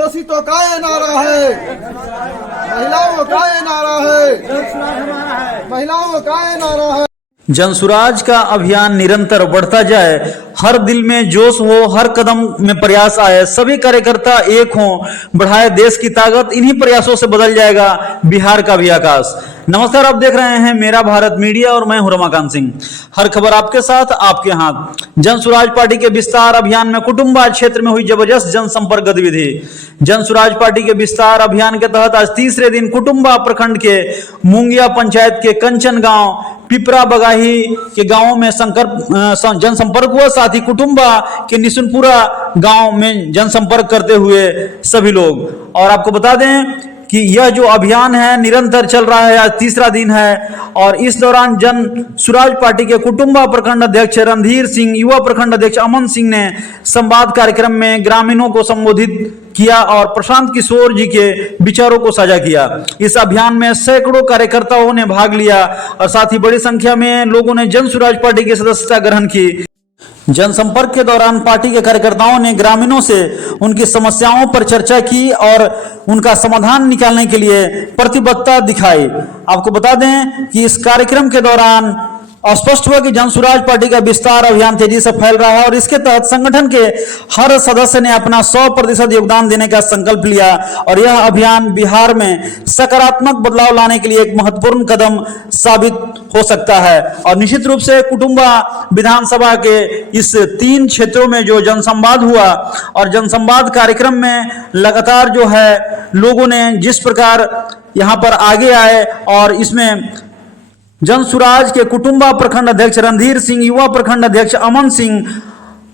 आदिवासियों का ये नारा है, महिलाओं का ये नारा है, महिलाओं का ये नारा है। जनसुराज का अभियान निरंतर बढ़ता जाए, हर दिल में जोश हो, हर कदम में प्रयास आए, सभी कार्यकर्ता एक हों, बढ़ाए देश की ताकत। इन्हीं प्रयासों से बदल जाएगा बिहार का भी आकाश। नमस्कार, आप देख रहे हैं मेरा भारत मीडिया और मैं हूं रमाकांत सिंह। हर खबर आपके साथ, आपके हाथ। जनसुराज पार्टी के विस्तार अभियान में कुटुंबा क्षेत्र में हुई जबरदस्त जनसंपर्क गतिविधि। जनसुराज पार्टी के विस्तार अभियान के तहत आज तीसरे दिन कुटुंबा प्रखंड के मुंगिया पंचायत के कंचन गांव, पिपरा बगाही के गांवों में जनसंपर्क हुआ। साथ ही कुटुंबा के निशुनपुरा गांव में जनसंपर्क करते हुए सभी लोग। और आपको बता दें कि यह जो अभियान है निरंतर चल रहा है, आज तीसरा दिन है। और इस दौरान जनसुराज पार्टी के कुटुंबा प्रखंड अध्यक्ष रणधीर सिंह, युवा प्रखंड अध्यक्ष अमन सिंह ने संवाद कार्यक्रम में ग्रामीणों को संबोधित किया और प्रशांत किशोर जी के विचारों को साझा किया। इस अभियान में सैकड़ों कार्यकर्ताओं ने भाग लिया और साथ ही बड़ी संख्या में लोगों ने जनसुराज पार्टी की सदस्यता ग्रहण की। जनसंपर्क के दौरान पार्टी के कार्यकर्ताओं ने ग्रामीणों से उनकी समस्याओं पर चर्चा की और उनका समाधान निकालने के लिए प्रतिबद्धता दिखाई। आपको बता दें कि इस कार्यक्रम के दौरान स्पष्ट हुआ कि जनसुराज पार्टी का विस्तार अभियान तेजी से फैल रहा है और इसके तहत संगठन के हर सदस्य ने अपना 100% योगदान देने का संकल्प लिया। और यह अभियान बिहार में सकारात्मक बदलाव लाने के लिए एक महत्वपूर्ण कदम साबित हो सकता है। और निश्चित रूप से कुटुंबा विधानसभा के इस 3 क्षेत्रों में जो जनसंवाद हुआ और जनसंवाद कार्यक्रम में लगातार जो है लोगों ने जिस प्रकार यहां पर आगे आए और इसमें जनसुराज के कुटुंबा प्रखंड अध्यक्ष रणधीर सिंह, युवा प्रखंड अध्यक्ष अमन सिंह,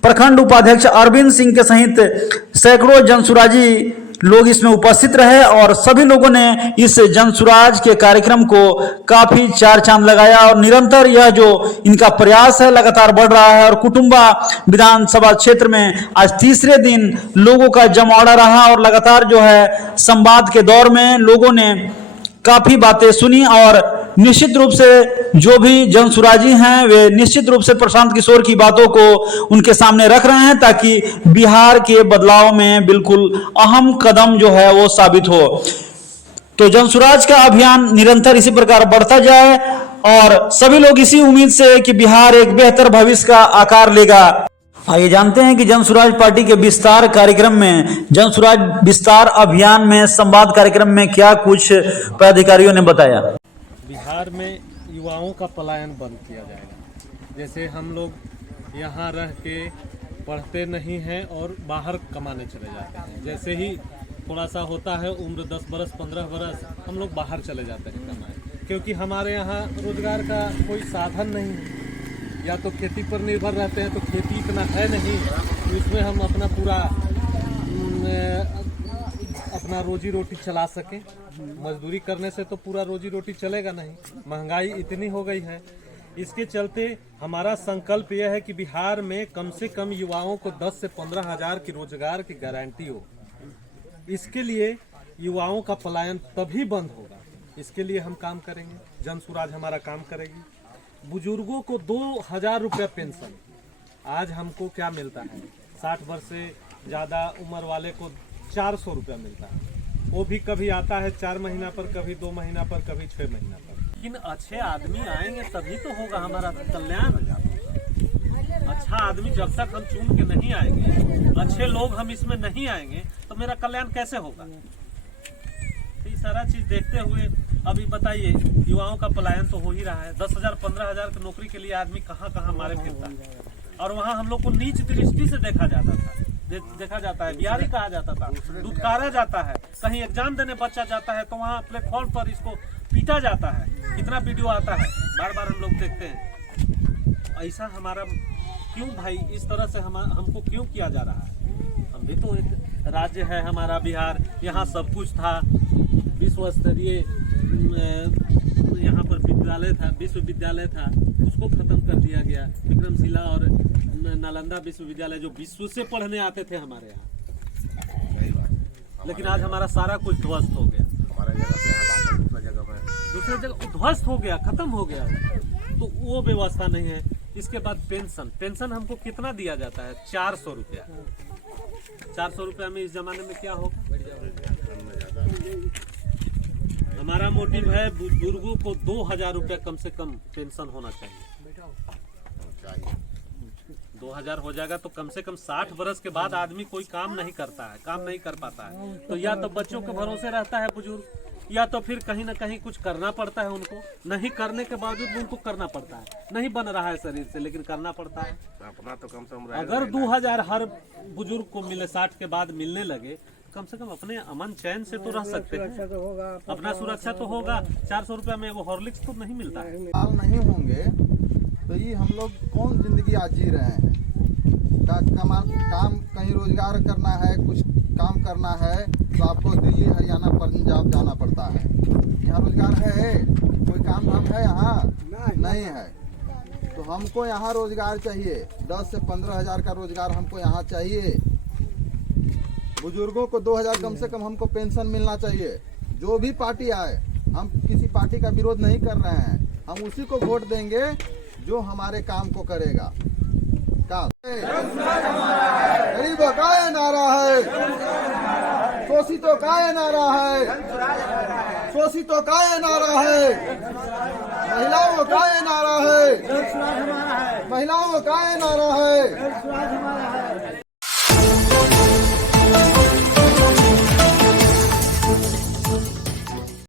प्रखंड उपाध्यक्ष अरविंद सिंह के सहित सैकड़ों जनसुराजी लोग इसमें उपस्थित रहे और सभी लोगों ने इस जनसुराज के कार्यक्रम को काफी चार चांद लगाया। और निरंतर यह जो इनका प्रयास है लगातार बढ़ रहा है और कुटुंबा विधानसभा क्षेत्र में आज तीसरे दिन लोगों का जमावड़ा रहा और लगातार जो है संवाद के दौर में लोगों ने काफी बातें सुनी। और निश्चित रूप से जो भी जनसुराजी हैं वे निश्चित रूप से प्रशांत किशोर की बातों को उनके सामने रख रहे हैं ताकि बिहार के बदलाव में बिल्कुल अहम कदम जो है वो साबित हो। तो जनसुराज का अभियान निरंतर इसी प्रकार बढ़ता जाए और सभी लोग इसी उम्मीद से कि बिहार एक बेहतर भविष्य का आकार लेगा। आइए जानते हैं कि जनसुराज पार्टी के विस्तार कार्यक्रम में, जनसुराज विस्तार अभियान में संवाद कार्यक्रम में क्या कुछ पदाधिकारियों ने बताया। बिहार में युवाओं का पलायन बंद किया जाएगा। जैसे हम लोग यहाँ रह के पढ़ते नहीं हैं और बाहर कमाने चले जाते हैं। जैसे ही थोड़ा सा होता है उम्र 10 बरस 15 बरस हम लोग बाहर चले जाते हैं कमाने, क्योंकि हमारे यहाँ रोजगार का कोई साधन नहीं है। या तो खेती पर निर्भर रहते हैं, तो खेती इतना है नहीं उसमें हम अपना पूरा अपना रोजी रोटी चला सकें। मजदूरी करने से तो पूरा रोजी रोटी चलेगा नहीं, महंगाई इतनी हो गई है। इसके चलते हमारा संकल्प यह है कि बिहार में कम से कम युवाओं को 10 से 15 हज़ार की रोजगार की गारंटी हो। इसके लिए युवाओं का पलायन तभी बंद होगा। इसके लिए हम काम करेंगे, जनसुराज हमारा काम करेगी। बुजुर्गों को 2000 रुपये पेंशन, आज हमको क्या मिलता है 60 वर्ष से ज़्यादा उम्र वाले को 400 रुपया मिलता है। वो भी कभी आता है 4 महीना पर, कभी 2 महीना पर, कभी 6 महीना पर। लेकिन अच्छे आदमी आएंगे तभी तो होगा हमारा कल्याण। अच्छा आदमी जब तक हम चुन के नहीं आएंगे, अच्छे लोग हम इसमें नहीं आएंगे तो मेरा कल्याण कैसे होगा। तो ये सारा चीज देखते हुए अभी बताइए युवाओं का पलायन तो हो ही रहा है। 10,000 15,000 की नौकरी के लिए आदमी कहाँ कहाँ मारे फिरता है और वहाँ हम लोग को नीच दृष्टि से देखा जाता है, बिहारी कहा जाता था, दुत्कारा जाता है। कहीं एग्जाम देने बच्चा जाता है तो वहाँ प्लेटफॉर्म पर इसको पीटा जाता है। कितना वीडियो आता है, बार बार हम लोग देखते हैं। ऐसा हमारा क्यों भाई, इस तरह से हमको क्यों किया जा रहा है। हम भी तो एक राज्य है हमारा बिहार, यहाँ सब कुछ था, विश्व स्तरीय यहाँ पर विद्यालय था, विश्वविद्यालय था, उसको खत्म कर दिया गया। विक्रमशिला और नालंदा विश्वविद्यालय जो विश्व से पढ़ने आते थे हमारे यहाँ, लेकिन आज हमारा सारा कुछ ध्वस्त हो गया। दूसरे जगह ध्वस्त हो गया, खत्म हो गया, तो वो व्यवस्था नहीं है। इसके बाद पेंशन हमको कितना दिया जाता है 400 रुपया। 400 रुपया में इस जमाने में क्या होगा? हमारा मोटिव है बुजुर्गों को 2000 रुपया कम से कम पेंशन होना चाहिए। 2000 हो जाएगा तो कम से कम 60 वर्ष के बाद आदमी कोई काम नहीं करता है, काम नहीं कर पाता है, तो या तो बच्चों के भरोसे रहता है बुजुर्ग, या तो फिर कहीं ना कहीं कुछ करना पड़ता है उनको। नहीं करने के बावजूद भी उनको करना पड़ता है, नहीं बन रहा है शरीर से लेकिन करना पड़ता है। अपना तो कम से कम अगर 2000 हर बुजुर्ग को मिले, 60 के बाद मिलने लगे, कम से कम अपने अमन चैन से तो रह सकते हैं, अपना सुरक्षा तो होगा। 400 रुपया में वो हॉर्लिक्स तो नहीं मिलता है। साल नहीं होंगे तो ये हम लोग कौन जिंदगी आज जी रहे हैं? काम कहीं रोजगार करना है, कुछ काम करना है तो आपको दिल्ली, हरियाणा, पंजाब जाना पड़ता है। यहाँ रोजगार है? कोई काम धाम है यहाँ? नहीं है। तो हमको यहाँ रोजगार चाहिए, 10 से 15 हजार का रोजगार हमको यहाँ चाहिए। बुजुर्गों को 2000 कम से कम हमको पेंशन मिलना चाहिए। जो भी पार्टी आए, हम किसी पार्टी का विरोध नहीं कर रहे हैं, हम उसी को वोट देंगे जो हमारे काम को करेगा। काम गरीबों का ये नारा है, शोषितों का ये नारा है, शोषितों का ये नारा है, महिलाओं का ये नारा है, महिलाओं का ये नारा है।